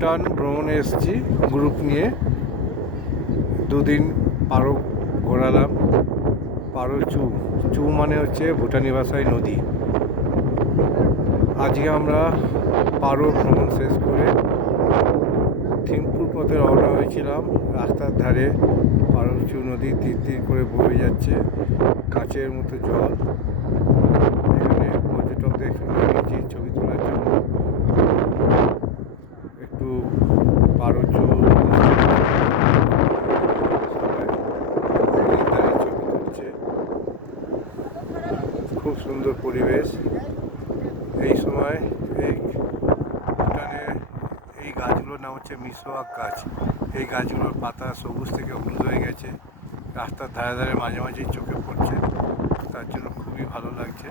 ভুটান ভ্রমণে এসেছি গ্রুপ নিয়ে। দুদিন পারো ঘোরালাম। পারো চু চু মানে হচ্ছে ভুটানি ভাষায় নদী। আজকে আমরা পারো ভ্রমণ শেষ করে থিম্পুর পথে রওনা হয়েছিলাম। রাস্তার ধারে পারো চু নদী তীর তীর করে বয়ে যাচ্ছে, কাচের মতো জল। এখানে পর্যটকদের সঙ্গে নিয়েছি ছবি তোলার জন্য। একটু পারো চু ছবি তুলছে, খুব সুন্দর পরিবেশ। এই সময় এই ভুটানের এই গাছগুলোর নাম হচ্ছে মিসোয়াক গাছ। এই গাছগুলোর পাতা সবুজ থেকে হলুদ হয়ে গেছে, রাস্তার ধারে ধারে মাঝে মাঝেই চোখে পড়ছে, তার জন্য খুবই ভালো লাগছে।